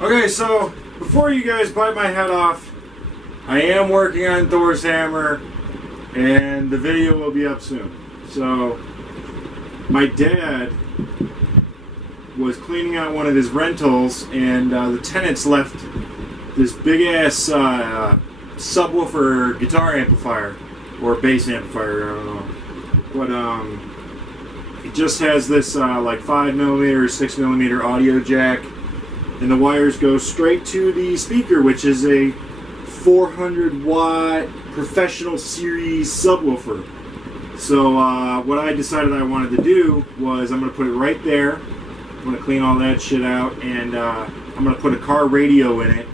Okay, so before you guys bite my head off, I am working on Thor's hammer, and the video will be up soon. So, my dad was cleaning out one of his rentals, and the tenants left this big ass subwoofer guitar amplifier, or bass amplifier, I don't know. But it just has this like 5mm, 6mm audio jack, and the wires go straight to the speaker, which is a 400 watt professional series subwoofer. So what I decided I wanted to do was I'm going to put it right there. I'm going to clean all that shit out, and I'm going to put a car radio in it.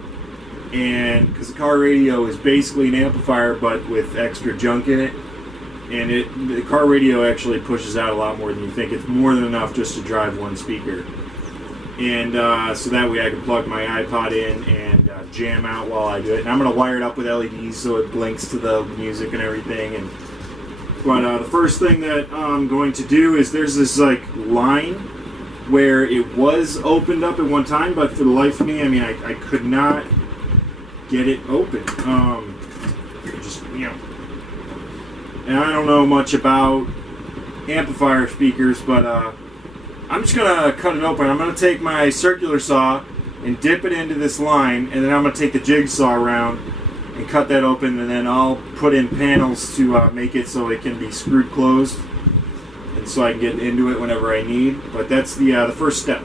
And because the car radio is basically an amplifier but with extra junk in it, and the car radio actually pushes out a lot more than you think. It's more than enough just to drive one speaker. And so that way I can plug my iPod in and jam out while I do it. And I'm going to wire it up with LEDs so it blinks to the music and everything. But the first thing that I'm going to do is there's this like line where it was opened up at one time, but for the life of me, I mean, I could not get it open. Just, you know. And I don't know much about amplifier speakers, but I'm just going to cut it open. I'm going to take my circular saw and dip it into this line, and then I'm going to take the jigsaw around and cut that open, and then I'll put in panels to make it so it can be screwed closed, and so I can get into it whenever I need. But that's the first step.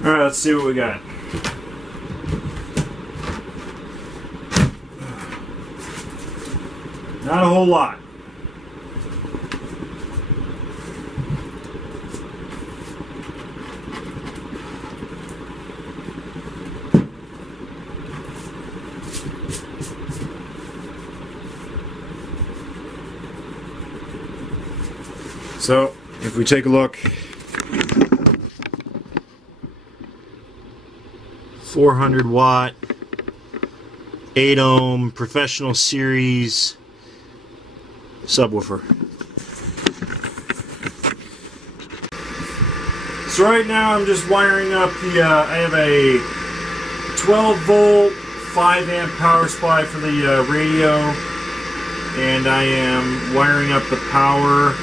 Alright, let's see what we got. Not a whole lot. So, if we take a look, 400 watt, 8 ohm, professional series subwoofer. So right now I'm just wiring up the, I have a 12 volt, 5 amp power supply for the radio, and I am wiring up the power.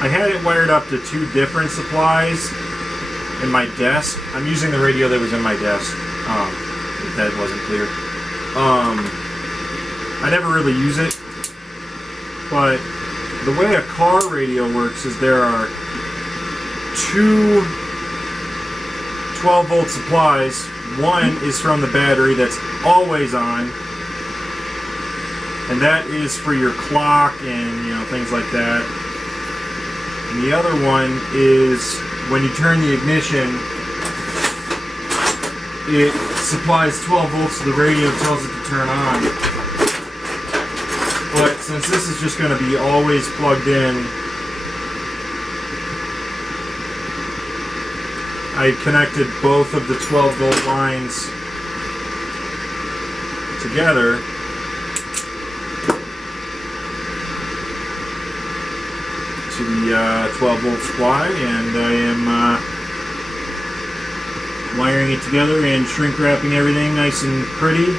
I had it wired up to 2 different supplies in my desk. I'm using the radio that was in my desk. If that wasn't clear. I never really use it, but the way a car radio works is there are 2 12 volt supplies. One is from the battery that's always on, and that is for your clock and, you know, things like that. And the other one is when you turn the ignition, it supplies 12 volts to the radio, tells it to turn on. But since this is just going to be always plugged in, I connected both of the 12 volt lines together. To the 12 volt supply, and I am wiring it together and shrink wrapping everything nice and pretty.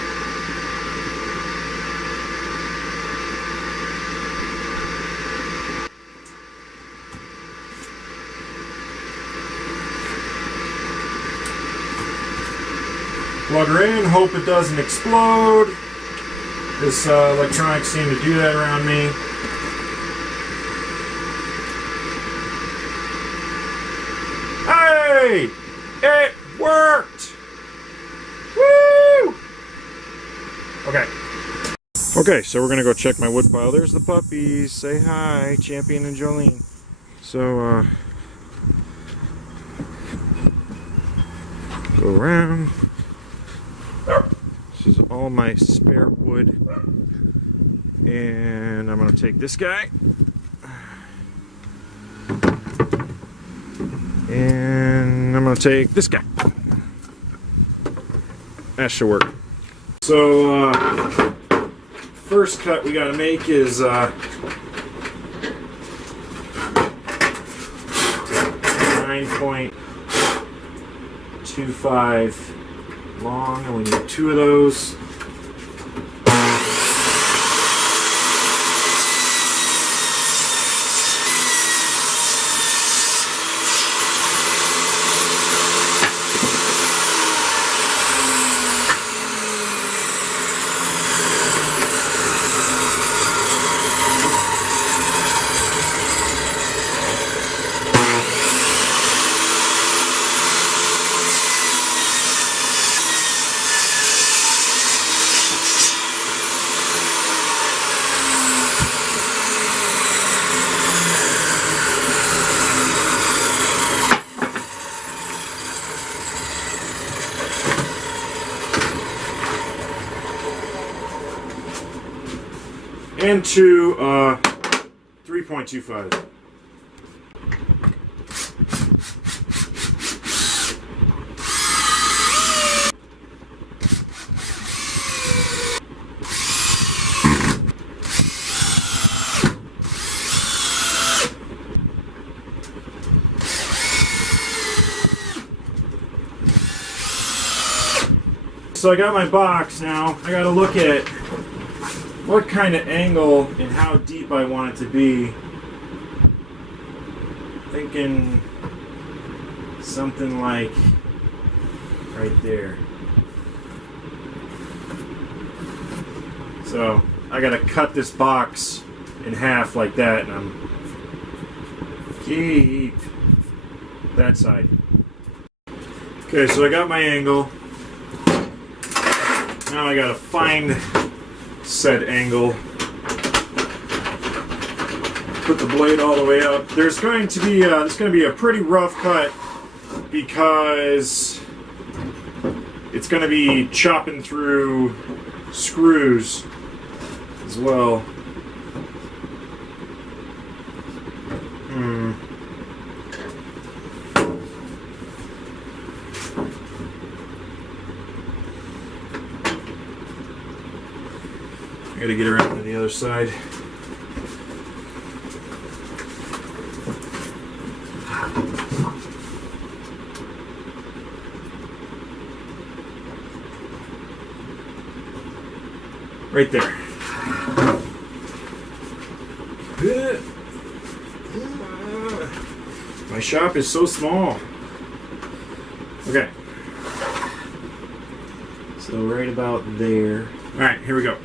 Plug her in, hope it doesn't explode. This electronics seem to do that around me. Hey! It worked! Woo! Okay. Okay, so we're gonna go check my wood pile. There's the puppies. Say hi, Champion and Jolene. So, go around. This is all my spare wood. And I'm gonna take this guy. And I'm gonna take this guy. That should work. So, first cut we gotta make is 9.25 long, and we need 2 of those. Into 3.25. So I got my box now. I got to look at what kind of angle and how deep I want it to be. Thinking something like right there. So I gotta cut this box in half like that, and I'm keep that side. Okay, so I got my angle. Now I gotta find said angle. Put the blade all the way up. There's going to be a pretty rough cut because it's going to be chopping through screws as well. I gotta get around to the other side. Right there. My shop is so small. Okay. So right about there. All right, here we go.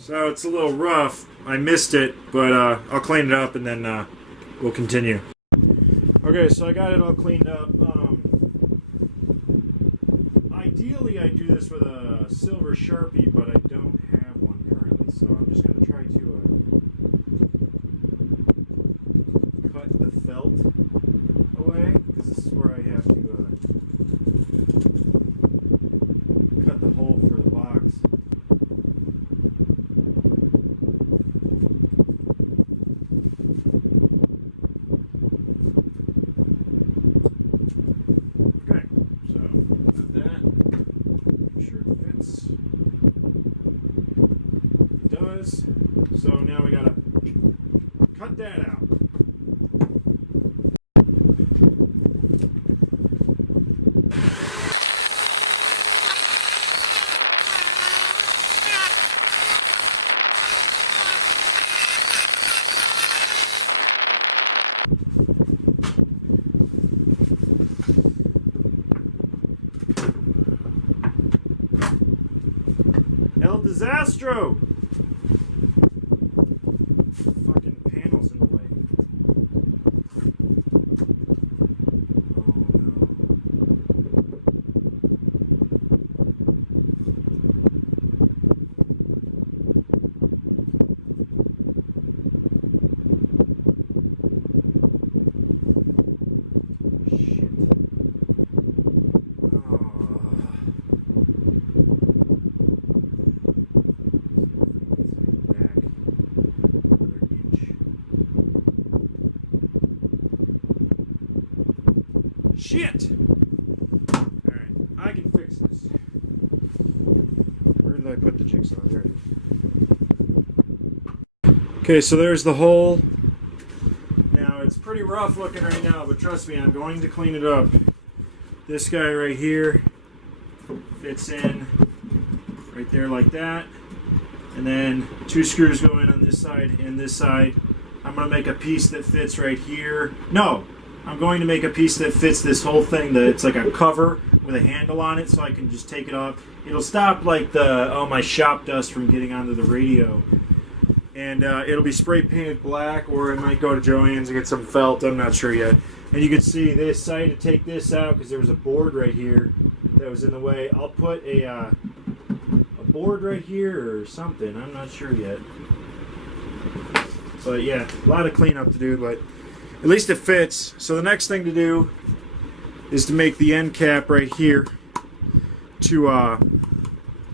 So it's a little rough. I missed it, but I'll clean it up and then we'll continue. Okay, so I got it all cleaned up. Ideally, I do this with a silver Sharpie, but I don't have one currently, so I'm just going to try to cut the felt away, because this is where I have to cut the hole for the box. So now we gotta Cut that out. El Disastro! Fucking panels in the way. Shit! Alright, I can fix this. Where did I put the jigsaw? There it is. Okay, so there's the hole. Now, it's pretty rough looking right now, but trust me, I'm going to clean it up. This guy right here fits in right there like that. And then 2 screws go in on this side and this side. I'm going to make a piece that fits right here. No! I'm going to make a piece that fits this whole thing. It's like a cover with a handle on it, so I can just take it off. It'll stop like all my shop dust from getting onto the radio. And it'll be spray painted black, or I might go to Joann's and get some felt. I'm not sure yet. And you can see this. I had to take this out because there was a board right here that was in the way. I'll put a board right here or something. I'm not sure yet. But yeah, a lot of cleanup to do, but at least it fits. So the next thing to do is to make the end cap right here to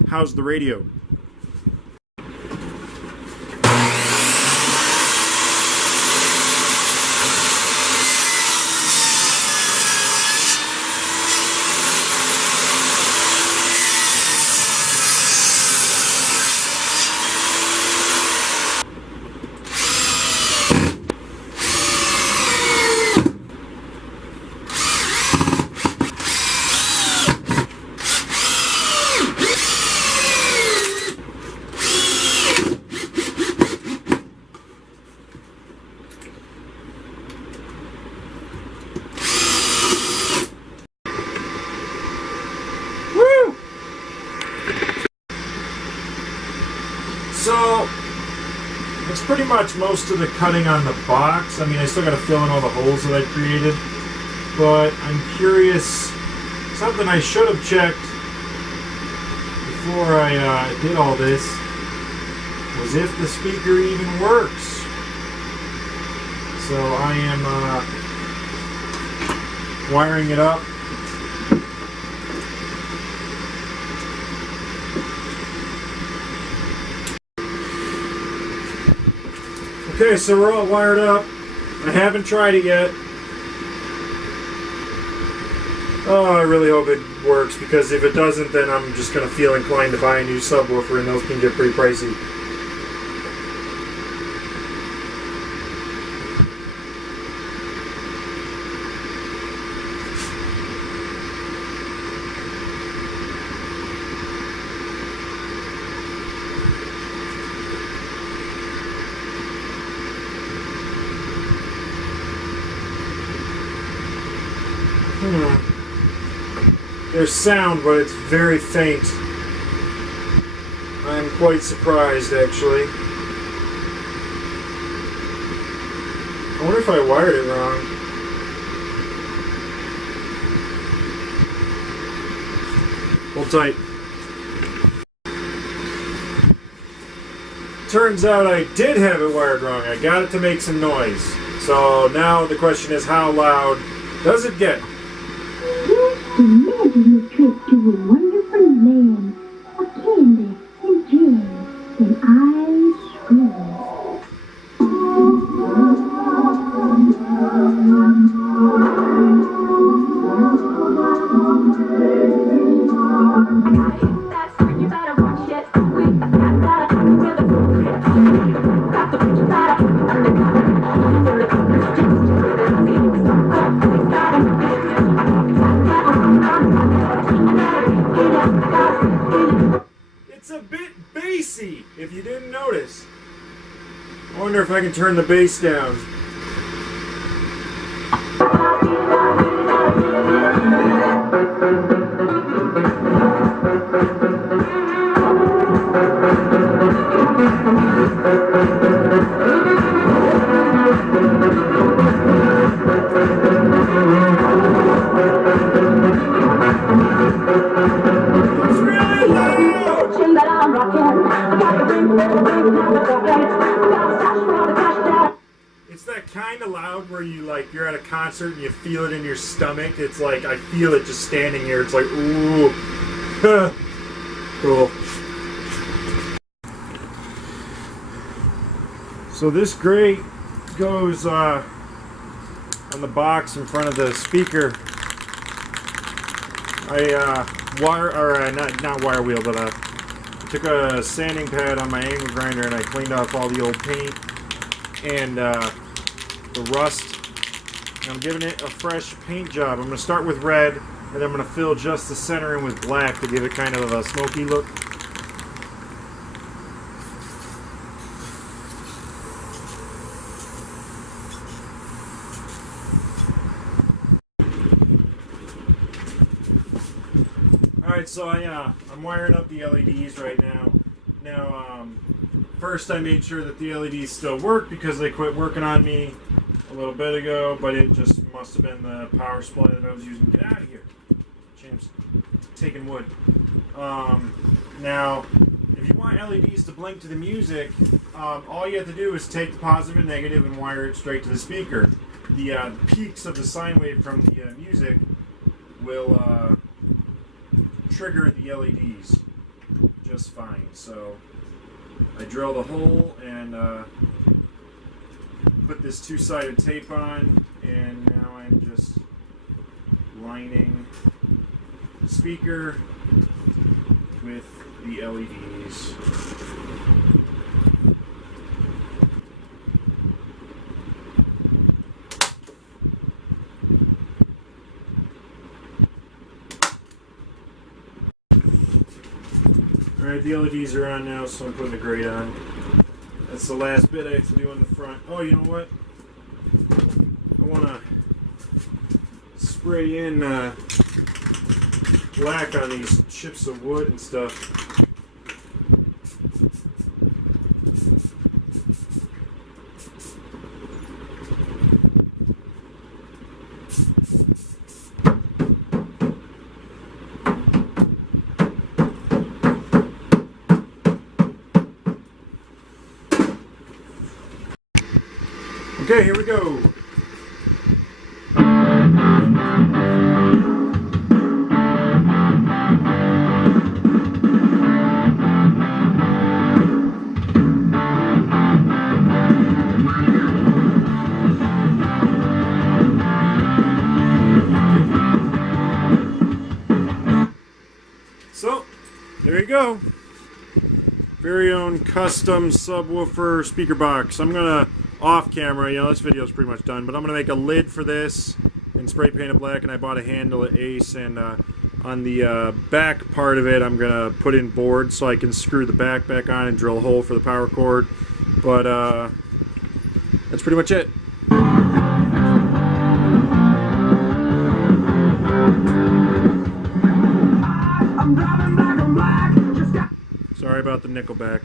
house the radio. So, it's pretty much most of the cutting on the box. I mean, I still got to fill in all the holes that I created. But I'm curious, something I should have checked before I did all this was if the speaker even works. So I am wiring it up. Okay, so we're all wired up. I haven't tried it yet. Oh, I really hope it works, because if it doesn't, then I'm just going to feel inclined to buy a new subwoofer, and those can get pretty pricey. There's sound, but it's very faint. I'm quite surprised, actually. I wonder if I wired it wrong. Hold tight. Turns out I did have it wired wrong. I got it to make some noise. So now the question is, how loud does it get? Imagine a trip to a wonderful land of candy and jam and ice cream. That's when you better watch it. We got that with a bullshit. Got the bitch that undercover. It's a bit bassy, if you didn't notice. I wonder if I can turn the bass down. It's really loud! It's that kind of loud where you like you're at a concert and you feel it in your stomach. It's like I feel it just standing here. It's like ooh, cool. So this grate goes on the box in front of the speaker. I not wire wheel, but I took a sanding pad on my angle grinder and I cleaned off all the old paint and the rust. And I'm giving it a fresh paint job. I'm going to start with red, and then I'm going to fill just the center in with black to give it kind of a smoky look. Alright, so I'm wiring up the LEDs right now. Now, first I made sure that the LEDs still work because they quit working on me a little bit ago, but it just must have been the power supply that I was using. Get out of here. Champs taking wood. Now, if you want LEDs to blink to the music, all you have to do is take the positive and negative and wire it straight to the speaker. The peaks of the sine wave from the music will trigger the LEDs just fine. So I drill the hole and put this two-sided tape on, and now I'm just lining the speaker with the LEDs. Alright, the LEDs are on now, so I'm putting the grate on. That's the last bit I have to do on the front. Oh, you know what? I want to spray in black on these chips of wood and stuff. Okay, here we go. So, there you go. Very own custom subwoofer speaker box. I'm gonna off camera, you know, this video is pretty much done, but I'm gonna make a lid for this and spray paint it black, and I bought a handle at Ace, and on the back part of it I'm gonna put in board so I can screw the back on and drill a hole for the power cord. But that's pretty much it. Sorry about the Nickelback.